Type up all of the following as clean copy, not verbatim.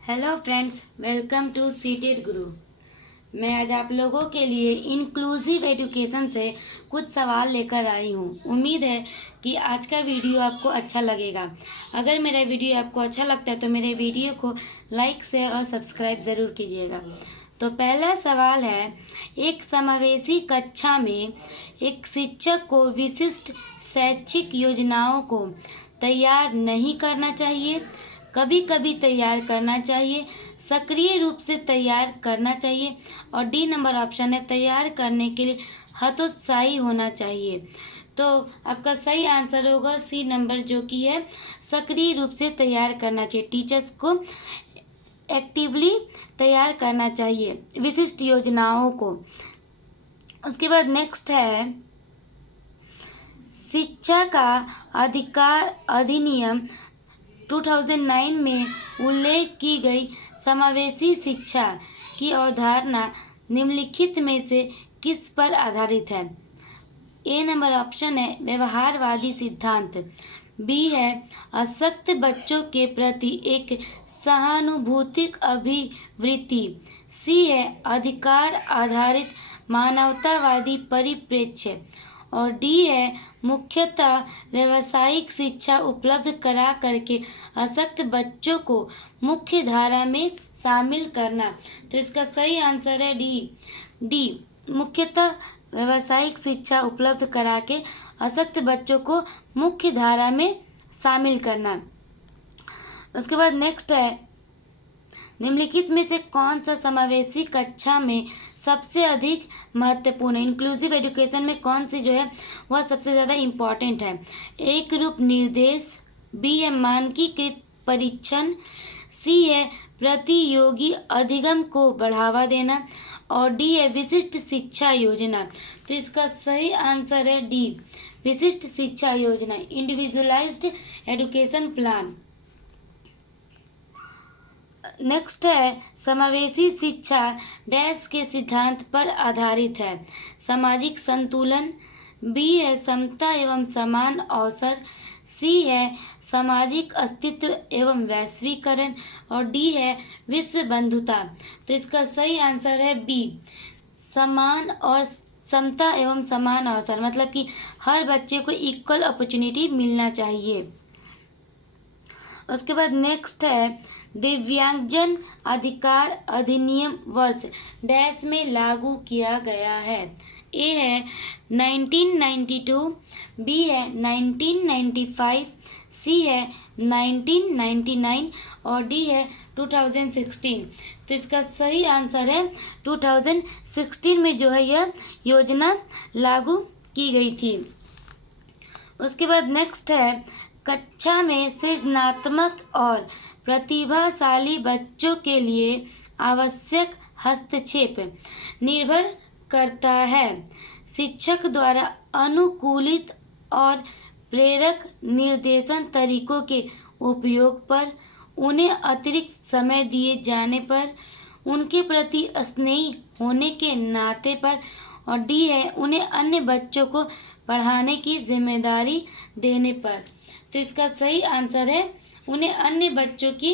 Hello friends, welcome to CTET Guru. मैं आज आप लोगों के लिए इंक्लूसिव एजुकेशन से कुछ सवाल लेकर आई हूँ। उम्मीद है कि आज का वीडियो आपको अच्छा लगेगा। अगर मेरा वीडियो आपको अच्छा लगता है तो मेरे वीडियो को लाइक, शेयर और सब्सक्राइब ज़रूर कीजिएगा। तो पहला सवाल है, एक समावेशी कक्षा में एक शिक्षक को विशिष्ट शैक्षिक योजनाओं को तैयार नहीं करना चाहिए, कभी कभी तैयार करना चाहिए, सक्रिय रूप से तैयार करना चाहिए, और डी नंबर ऑप्शन है, तैयार करने के लिए हतोत्साही होना चाहिए। तो आपका सही आंसर होगा सी नंबर, जो कि है सक्रिय रूप से तैयार करना चाहिए। टीचर्स को एक्टिवली तैयार करना चाहिए विशिष्ट योजनाओं को। उसके बाद नेक्स्ट है, शिक्षा का अधिकार अधिनियम 2009 में उल्लेख की गई समावेशी शिक्षा की अवधारणा निम्नलिखित में से किस पर आधारित है? ए नंबर ऑप्शन है व्यवहारवादी सिद्धांत, बी है अशक्त बच्चों के प्रति एक सहानुभूतिक अभिवृत्ति, सी है अधिकार आधारित मानवतावादी परिप्रेक्ष्य, और डी है मुख्यतः व्यावसायिक शिक्षा उपलब्ध करा करके अशक्त बच्चों को मुख्य धारा में शामिल करना। तो इसका सही आंसर है डी मुख्यतः व्यावसायिक शिक्षा उपलब्ध करा के अशक्त बच्चों को मुख्य धारा में शामिल करना। उसके बाद नेक्स्ट है, निम्नलिखित में से कौन सा समावेशी कक्षा में सबसे अधिक महत्वपूर्ण है? इंक्लूसिव एजुकेशन में कौन सी जो है वह सबसे ज़्यादा इम्पॉर्टेंट है? एक रूप निर्देश, बी है मानकीकृत परीक्षण, सी है प्रतियोगी अधिगम को बढ़ावा देना, और डी है विशिष्ट शिक्षा योजना। तो इसका सही आंसर है डी विशिष्ट शिक्षा योजना, इंडिविजुअलाइज्ड एजुकेशन प्लान। नेक्स्ट है, समावेशी शिक्षा डैश के सिद्धांत पर आधारित है? सामाजिक संतुलन, बी है समता एवं समान अवसर, सी है सामाजिक अस्तित्व एवं वैश्वीकरण, और डी है विश्व बंधुता। तो इसका सही आंसर है बी समान और समता एवं समान अवसर, मतलब कि हर बच्चे को इक्वल अपॉर्चुनिटी मिलना चाहिए। उसके बाद नेक्स्ट है, दिव्यांगजन अधिकार अधिनियम वर्ष डैश में लागू किया गया है? ए है 1992, बी है 1995, सी है 1999, और डी है 2016। तो इसका सही आंसर है 2016 में जो है यह योजना लागू की गई थी। उसके बाद नेक्स्ट है, कक्षा में सृजनात्मक और प्रतिभाशाली बच्चों के लिए आवश्यक हस्तक्षेप निर्भर करता है शिक्षक द्वारा अनुकूलित और प्रेरक निर्देशन तरीकों के उपयोग पर, उन्हें अतिरिक्त समय दिए जाने पर, उनके प्रति स्नेही होने के नाते पर, और डी है उन्हें अन्य बच्चों को पढ़ाने की जिम्मेदारी देने पर। तो इसका सही आंसर है उन्हें अन्य बच्चों की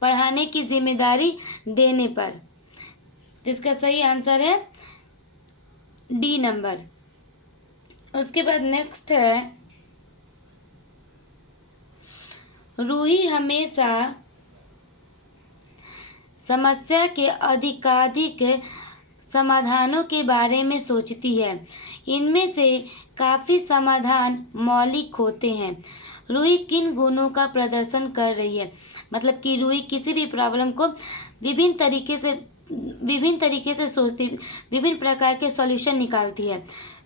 पढ़ाने की जिम्मेदारी देने पर। तो इसका सही आंसर है डी नंबर। उसके बाद नेक्स्ट है, रूही हमेशा समस्या के अधिकाधिक समाधानों के बारे में सोचती है, इनमें से काफ़ी समाधान मौलिक होते हैं। रूही किन गुणों का प्रदर्शन कर रही है? मतलब कि रूही किसी भी प्रॉब्लम को विभिन्न तरीके से सोचती, विभिन्न प्रकार के सॉल्यूशन निकालती है,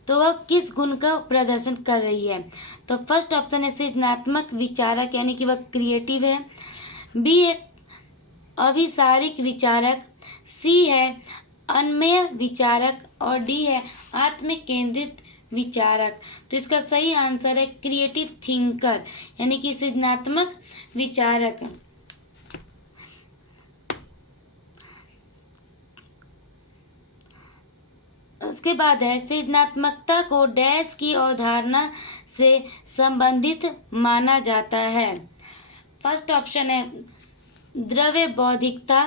तो वह किस गुण का प्रदर्शन कर रही है? तो फर्स्ट ऑप्शन है सृजनात्मक विचारक, यानी कि वह क्रिएटिव है, बी है अभिसारिक विचारक, सी है अन्मय विचारक, और डी है आत्म केंद्रित विचारक। तो इसका सही आंसर है क्रिएटिव थिंकर, यानी कि सृजनात्मक विचारक। उसके बाद है, सृजनात्मकता को डैश की अवधारणा से संबंधित माना जाता है? फर्स्ट ऑप्शन है द्रव्य बौद्धिकता,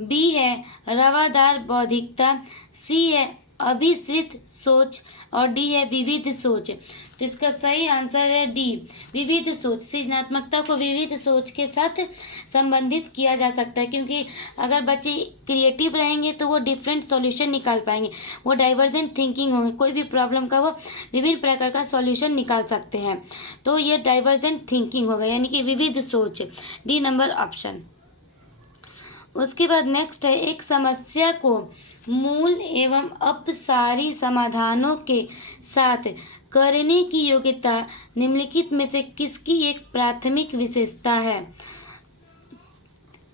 बी है रवादार बौद्धिकता, सी है अभिसृत सोच और डी है विविध सोच। तो इसका सही आंसर है डी, विविध सोच। सृजनात्मकता को विविध सोच के साथ संबंधित किया जा सकता है, क्योंकि अगर बच्चे क्रिएटिव रहेंगे तो वो डिफरेंट सॉल्यूशन निकाल पाएंगे, वो डाइवर्जेंट थिंकिंग होंगे, कोई भी प्रॉब्लम का वो विभिन्न प्रकार का सॉल्यूशन निकाल सकते हैं। तो ये डाइवर्जेंट थिंकिंग होगा, यानी कि विविध सोच, डी नंबर ऑप्शन। उसके बाद नेक्स्ट है, एक समस्या को मूल एवं अपसारी समाधानों के साथ करने की योग्यता निम्नलिखित में से किसकी एक प्राथमिक विशेषता है?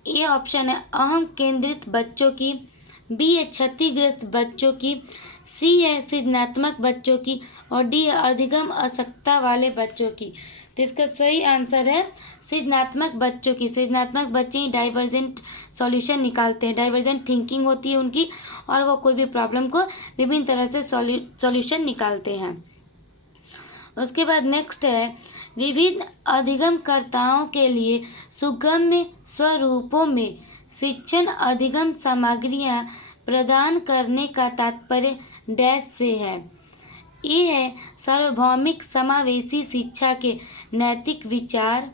ए ऑप्शन है अहम केंद्रित बच्चों की, बी है क्षतिग्रस्त बच्चों की, सी है सृजनात्मक बच्चों की और डी है अधिगम अशक्तता वाले बच्चों की। तो इसका सही आंसर है सृजनात्मक बच्चों की। सृजनात्मक बच्चे ही डाइवर्जेंट सॉल्यूशन निकालते हैं, डाइवर्जेंट थिंकिंग होती है उनकी, और वो कोई भी प्रॉब्लम को विभिन्न तरह से सॉल्यूशन निकालते हैं। उसके बाद नेक्स्ट है, विविध अधिगमकर्ताओं के लिए सुगम्य स्वरूपों में शिक्षण अधिगम सामग्रियां प्रदान करने का तात्पर्य डैश से है। ये है सार्वभौमिक समावेशी शिक्षा के नैतिक विचार,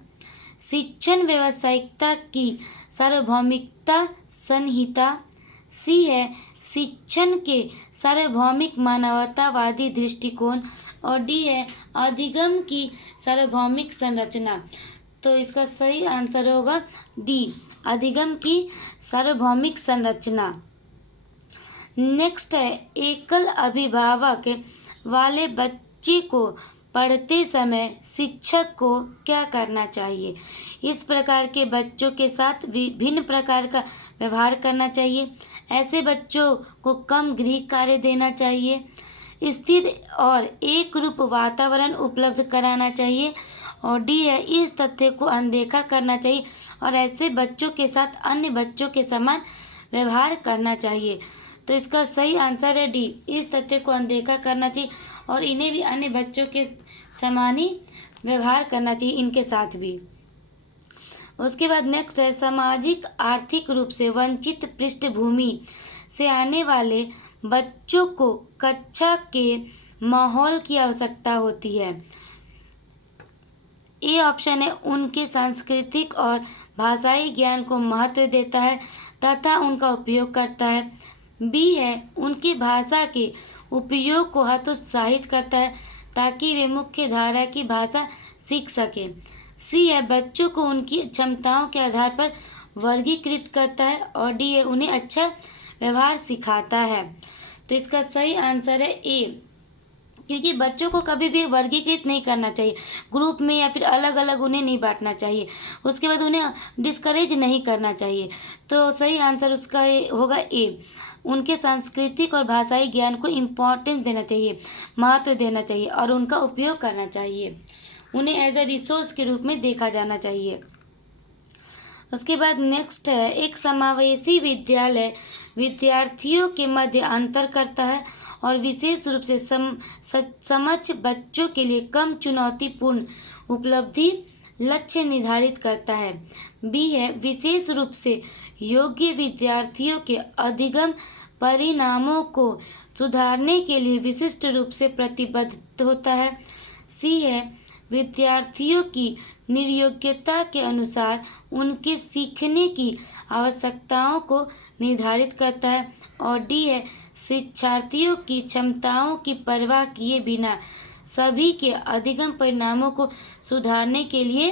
शिक्षण व्यावसायिकता की सार्वभौमिकता संहिता, सी है शिक्षण के सार्वभौमिक मानवतावादी दृष्टिकोण और डी है अधिगम की सार्वभौमिक संरचना। तो इसका सही आंसर होगा डी, अधिगम की सार्वभौमिक संरचना। नेक्स्ट है, एकल अभिभावक वाले बच्चे को पढ़ते समय शिक्षक को क्या करना चाहिए? इस प्रकार के बच्चों के साथ विभिन्न प्रकार का व्यवहार करना चाहिए। ऐसे बच्चों को कम गृह कार्य देना चाहिए, स्थिर और एक रूप वातावरण उपलब्ध कराना चाहिए और डी है इस तथ्य को अनदेखा करना चाहिए और ऐसे बच्चों के साथ अन्य बच्चों के समान व्यवहार करना चाहिए। तो इसका सही आंसर है डी, इस तथ्य को अनदेखा करना चाहिए और इन्हें भी अन्य बच्चों के समान ही व्यवहार करना चाहिए, इनके साथ भी। उसके बाद नेक्स्ट है, सामाजिक आर्थिक रूप से वंचित पृष्ठभूमि से आने वाले बच्चों को कक्षा के माहौल की आवश्यकता होती है। ए ऑप्शन है उनके सांस्कृतिक और भाषाई ज्ञान को महत्व देता है तथा उनका उपयोग करता है। बी है उनकी भाषा के उपयोग को हतोत्साहित करता है ताकि वे मुख्य धारा की भाषा सीख सके। सी है बच्चों को उनकी क्षमताओं के आधार पर वर्गीकृत करता है और डी है उन्हें अच्छा व्यवहार सिखाता है। तो इसका सही आंसर है ए, क्योंकि बच्चों को कभी भी वर्गीकृत नहीं करना चाहिए, ग्रुप में या फिर अलग अलग उन्हें नहीं बांटना चाहिए, उसके बाद उन्हें डिस्करेज नहीं करना चाहिए। तो सही आंसर उसका होगा ए, उनके सांस्कृतिक और भाषाई ज्ञान को इम्पोर्टेंस देना चाहिए, महत्व देना चाहिए और उनका उपयोग करना चाहिए, उन्हें एज ए रिसोर्स के रूप में देखा जाना चाहिए। उसके बाद नेक्स्ट है, एक समावेशी विद्यालय विद्यार्थियों के मध्य अंतर करता है और विशेष रूप से समक्ष बच्चों के लिए कम चुनौतीपूर्ण उपलब्धि लक्ष्य निर्धारित करता है। बी है विशेष रूप से योग्य विद्यार्थियों के अधिगम परिणामों को सुधारने के लिए विशिष्ट रूप से प्रतिबद्ध होता है। सी है विद्यार्थियों की निर्योग्यता के अनुसार उनके सीखने की आवश्यकताओं को निर्धारित करता है और डी है शिक्षार्थियों की क्षमताओं की परवाह किए बिना सभी के अधिगम परिणामों को सुधारने के लिए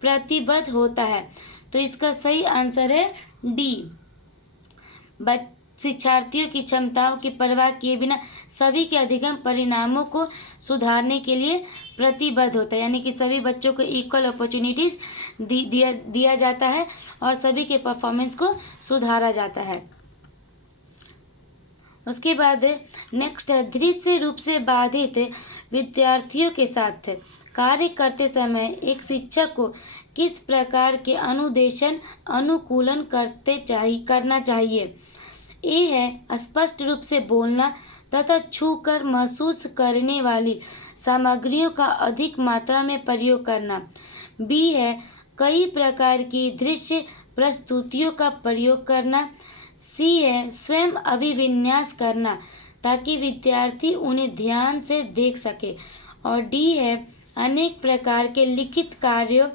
प्रतिबद्ध होता है। तो इसका सही आंसर है डी, शिक्षार्थियों की क्षमताओं की परवाह किए बिना सभी के अधिगम परिणामों को सुधारने के लिए प्रतिबद्ध होता है, यानी कि सभी बच्चों को इक्वल अपॉर्चुनिटीज़ दिया जाता है और सभी के परफॉर्मेंस को सुधारा जाता है। उसके बाद नेक्स्ट है, दृश्य रूप से बाधित विद्यार्थियों के साथ कार्य करते समय एक शिक्षक को किस प्रकार के अनुदेशन अनुकूलन करना चाहिए? ए है स्पष्ट रूप से बोलना तथा छूकर महसूस करने वाली सामग्रियों का अधिक मात्रा में प्रयोग करना। बी है कई प्रकार की दृश्य प्रस्तुतियों का प्रयोग करना। सी है स्वयं अभिविन्यास करना ताकि विद्यार्थी उन्हें ध्यान से देख सके। और डी है अनेक प्रकार के लिखित कार्यों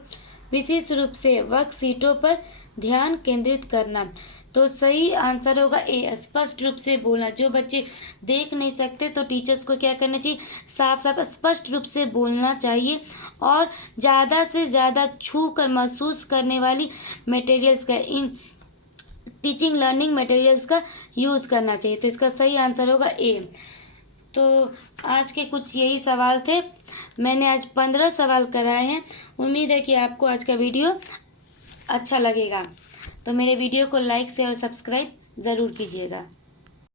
विशेष रूप से वर्कशीटों पर ध्यान केंद्रित करना। तो सही आंसर होगा ए, स्पष्ट रूप से बोलना। जो बच्चे देख नहीं सकते तो टीचर्स को क्या करना चाहिए, साफ साफ स्पष्ट रूप से बोलना चाहिए और ज़्यादा से ज़्यादा छू कर महसूस करने वाली मटेरियल्स का, इन टीचिंग लर्निंग मटेरियल्स का यूज़ करना चाहिए। तो इसका सही आंसर होगा ए। तो आज के कुछ यही सवाल थे। मैंने आज 15 सवाल कराए हैं। उम्मीद है कि आपको आज का वीडियो अच्छा लगेगा। तो मेरे वीडियो को लाइक शेयर और सब्सक्राइब ज़रूर कीजिएगा।